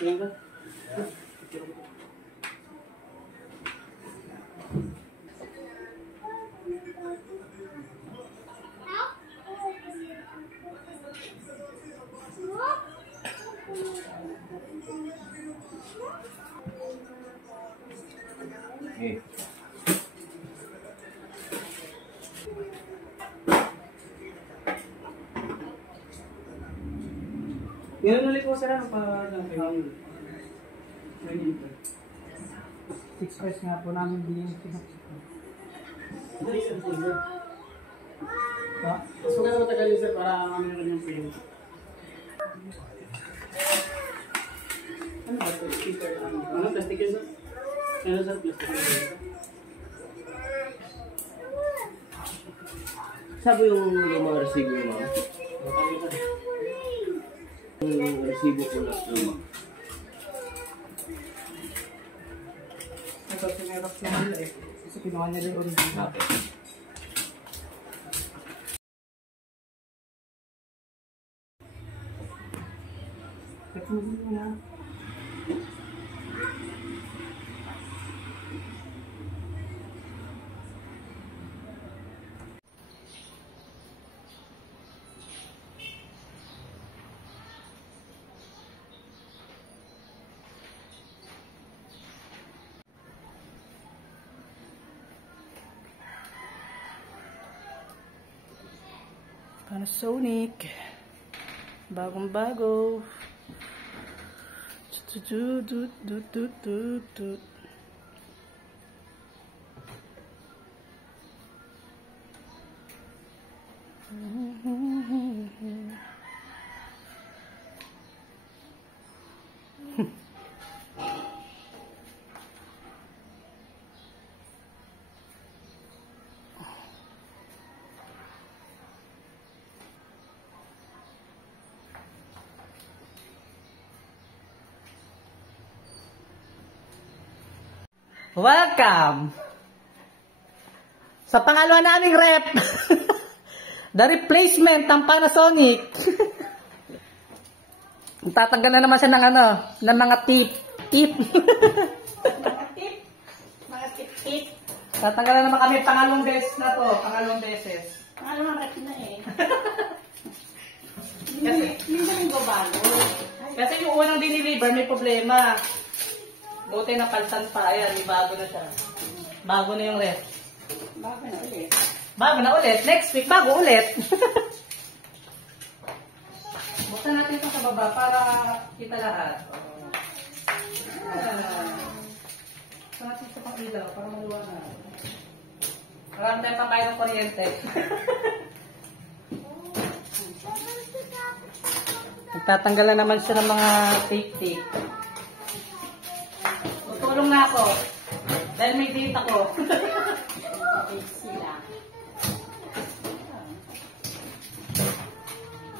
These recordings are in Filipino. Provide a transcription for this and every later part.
Tingin ka. Okay. Ngayon ulit po sila para natin. 6 hours nga po namin bilhin ito. Mas maganda matagal yun sir para kami na rin yung film. Ano ba ito? Speaker? Ano? Plastic yun sir? Ano sir? Plastic yun? Sabi yung mga resibo mo. Yung resibo ko na luma. Ito, sinerap na nila eh. Kasi kinuha niya rin original. Okay. Check mo din na. Panasonic. Bagong-bago. Welcome sa pangalawa naming rep. The replacement ng Panasonic. Tatanggal na naman siya ng ano, ng mga tip. Mga tip. Tatanggal na naman kami pangalawang beses na to, pangalawang beses. Pangalawang rep na eh. Hindi ko bago. Kasi yung unang diniliver may problema. Buti na palsan pa. Ayan, bago na siya. Bago na yung ref. Bago na ulit. Bago na ulit. Next week, bago ulit. Buksan natin ito sa baba para kita lahat. Buksan natin ito pang ilaw para maluwa na. Marami tayong papayo ng kuryente. Nagtatanggal na naman siya ng mga tape-tape. Tutulong na ako. Dahil may date ako. Sila.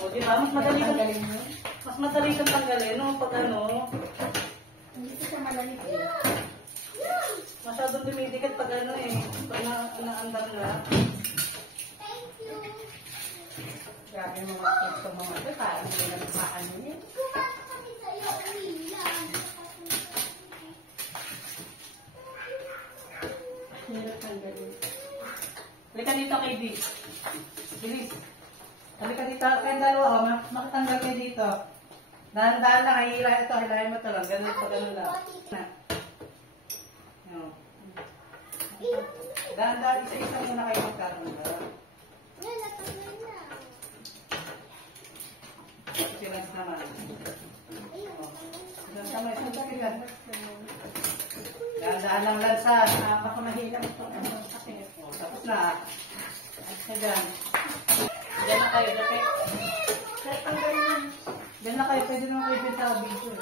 O, diba? Mas madali siyang tanggalin, no? Pag ano, Hindi ko siya malamig eh. masyadong dumidikit pag ano eh. Pag naandar na. Grabe mga ito mga ito. Parang hindi na nakaano yun. Hirap tanggalin. Halika dito kay Bill. Bilis. Halika dito. Kayong dalawa, oh. Makatanggal kayo dito. Dahan-dahan lang. Hihilahin ito. Hilahin mo ito lang. Ganun pa ganun lang. Ayan. Dahan-dahan. Isa-isa muna kayo magkatanggal. Silas naman. Silas naman. Silas naman. Dahan-dahan lang lansa. Baka mahirap ito. Tapos na. Ayan. Diyan na kayo. Diyan na kayo. Pwede naman kayo sa video.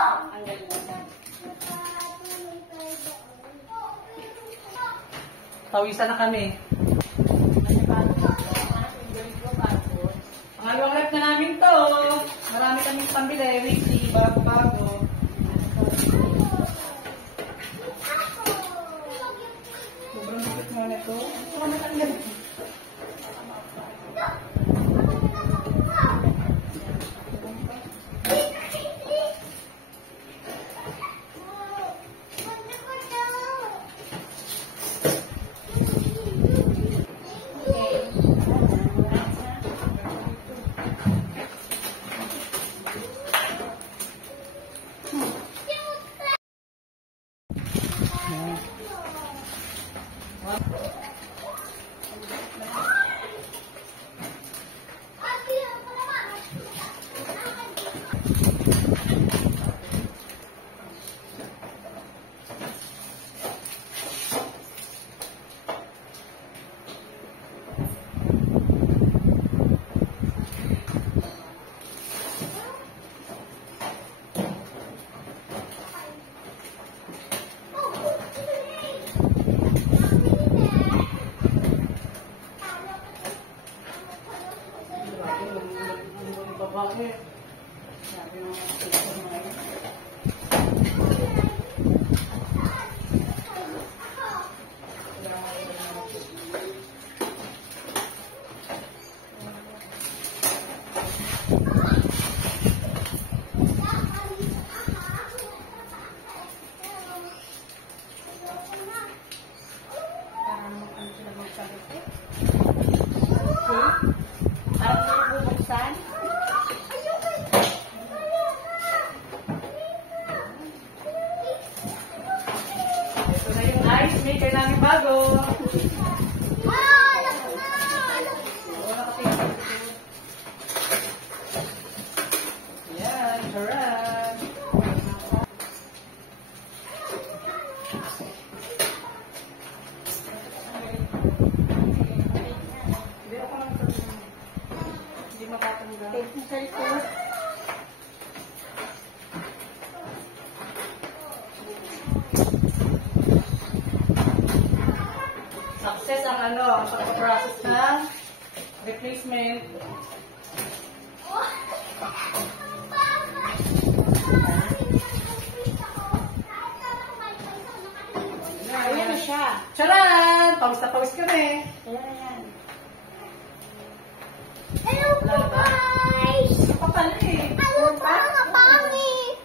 Ang galing na. Tawisan na kami. Pangalawang rep na namin to. Marami kaming pambili. Weekly. Bago-bago. Sobrang sakit mo na ito. Ito matanggal. Yan. Ito na yung ice maker namin bago. Yan, charot. Hindi ako lang hindi makatanggal. Success ang ang pag-process ng replacement. Ayan na siya. Charan! Pawis na pawis kami. Ayan na yan. Hello po, guys! Kapal eh. Hello po, mga pangit!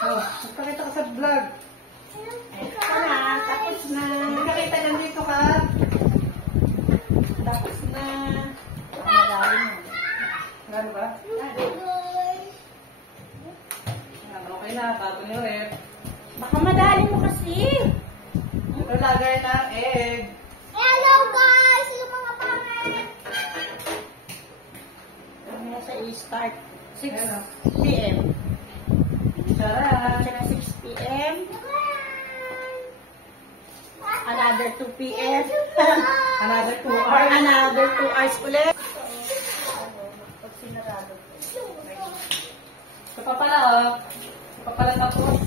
Oh, magpakita ka sa vlog. Ito na. Tapos na. Hindi ka kita nandito ka. Tapos na. Madami na. Ano ba? Okay na, bago niyo rep. Baka madali mo kasi. Ito lagay ng egg. Hello, guys! Hello, mga pangit! Ano na sa i-start? 6 Ayan, oh. p.m. Charan! Tsaka 6 p.m. Another 2 p.m. Another 2 Or hours. another 2 hours ulit. Pag sinarado. Ito pa pala, oh. Ito pa pala tapos.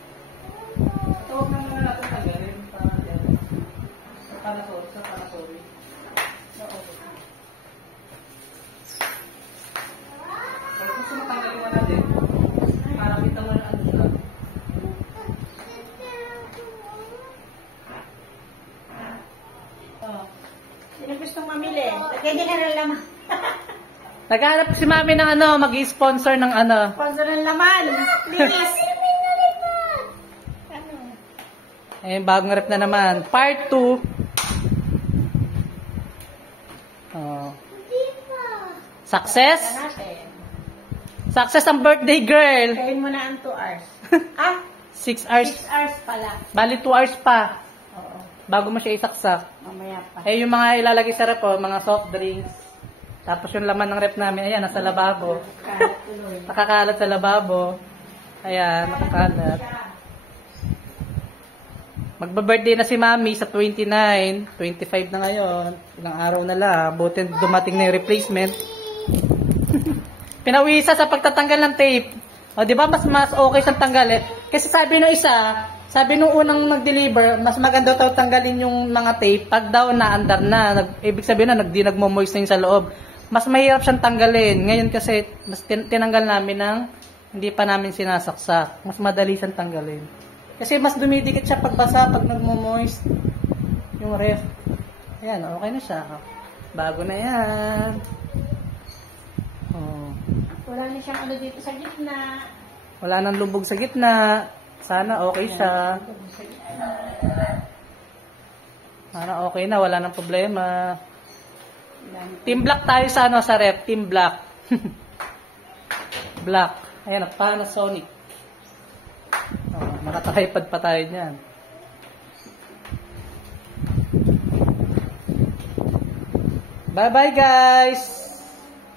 Ito, huwag na muna natin tanggalin. Sa Panasonic. Kung gusto mo tanggalin mo natin, para kita mo na ano siya. Oh. Sino gustong mamili? Pwede ka ng laman. Naghanap si mami ng mag-i-sponsor ng Sponsor ng laman. Please. Ano? Ayun, bagong rep na naman. Part 2. Oh. Success? Natin. Success ang birthday girl. Kain mo na ang 2 hours. Ah, 6 hours. 6 hours pala. Bali 2 hours pa. Oo. Bago mo siya isaksak. Mamaya pa. Eh, yung mga ilalagay sa rep, mga soft drinks. Tapos yung laman ng rep namin, ayan, nasa lababo. Kalat tuloy. Nakakalat sa lababo. Ayan, nakakalat. Magba-birthday na si Mami sa 29. 25 na ngayon. Ilang araw na lang. Buti dumating na yung replacement. Pinawisa sa pagtatanggal ng tape. O, di ba mas okay siyang tanggalin? Kasi sabi nung isa, sabi nung unang nag-deliver, mas maganda daw tanggalin yung mga tape pag daw naandar na. Ibig sabihin na, di nagmo-moist na yung sa loob. Mas mahirap siyang tanggalin. Ngayon kasi, mas tinanggal namin ng hindi pa namin sinasaksak. Mas madali siyang tanggalin. Kasi mas dumidikit siya pagbasa, pag nagmo-moist yung ref. Ayan, okay na siya. Bago na yan. Oh. Wala na siyang ano dito sa gitna. Wala nang lubog sa gitna. Sana okay siya. Sana okay na, wala nang problema. Team Black tayo sa ano, sa rep. Team Black. Black. Ayan, Panasonic. Oh, nakatripod pa tayo niyan. Bye-bye guys!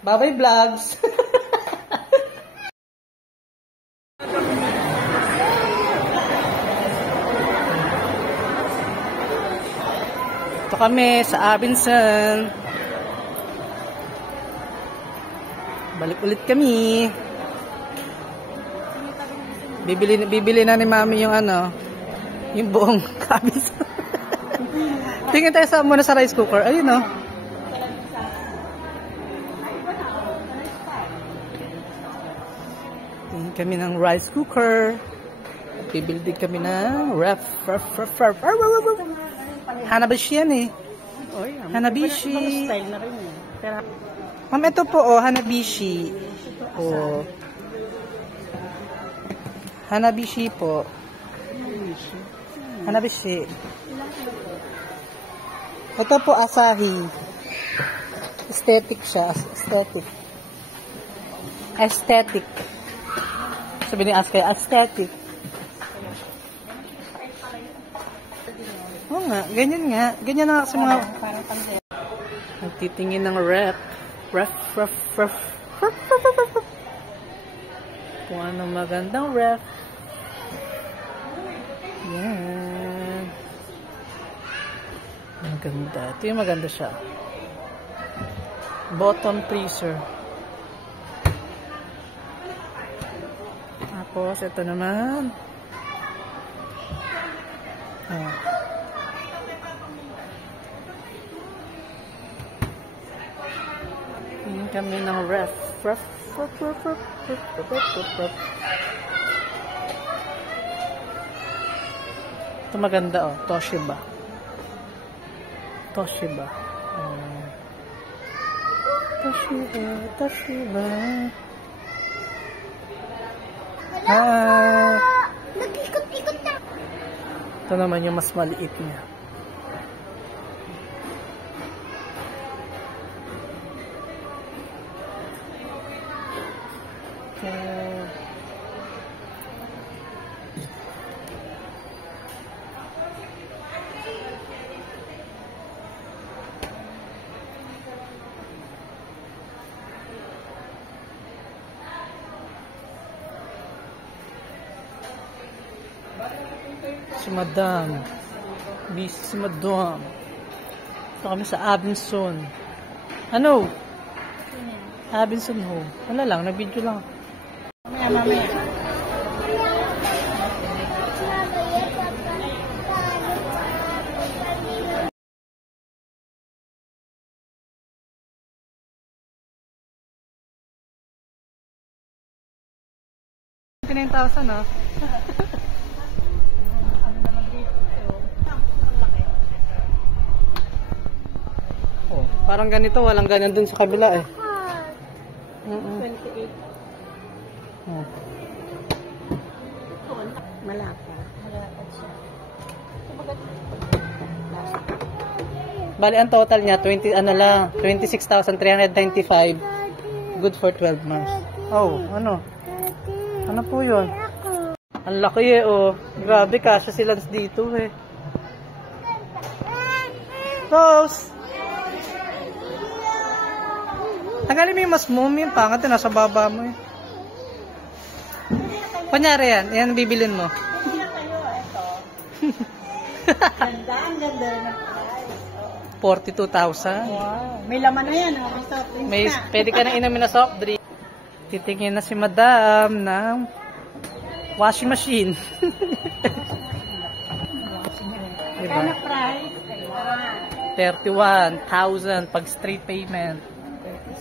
Bye-bye vlogs! Ito kami sa Abinson. Balik ulit kami. Bibili na ni Mami yung ano, yung buong Abinson. Tingin tayo sa muna sa rice cooker. Ayun oh. Tingin kami ng rice cooker. Bibili din kami ng ref. Hanabishi yan eh. Hanabishi. Style na rin eh. Pero, Ma'am, ito po oh, Hanabishi. Oh. Hanabishi po. Hanabishi. Ito po Asahi. Aesthetic siya. Aesthetic. Aesthetic. Sabi ni Askay, aesthetic. Oo nga, ganyan nga. Ganyan na kasi mga... parang pang Nagtitingin ng ref. Ref. Kung ano magandang ref. Yan. Maganda. Ito yung maganda siya. Bottom freezer. Tapos, ito naman. Oh. Tingin kami ng ref. Ito maganda oh. Toshiba. Toshiba. Toshiba. Ah. Nag-ikot-ikot na. Ito naman yung mas maliit niya. Si Madam. Busy si Madam. Ito kami sa Abinson. Ano? Abinson Home. Wala lang, nag-video lang. mamaya. $9,000 no? Oh, parang ganito, walang ganyan dun sa kabila eh. 28. Oh. Malapa. Malapad siya. Bali ang total niya 26,395. Good for 12 months. Oh, ano? Ano po 'yun? Ang laki eh oh. Grabe kasya sila dito eh. Rose! Tanggalin mo yung mas mo, yung pangat na nasa baba mo eh. Kunyari yan, yan bibilin mo. Hindi na kayo, ito. Ganda, ang ganda ng price. 42,000. Wow. May laman na yan, oh. May soft drinks May, na. pwede ka na inumin na soft drink. Titingin na si Madam ng washing machine. Diba? Kaya na price? 31,000 pag straight payment.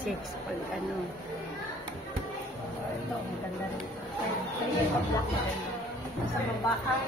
36 pag ano. Ito, ang ganda rin. Ito, pag black na rin. Sa babaan.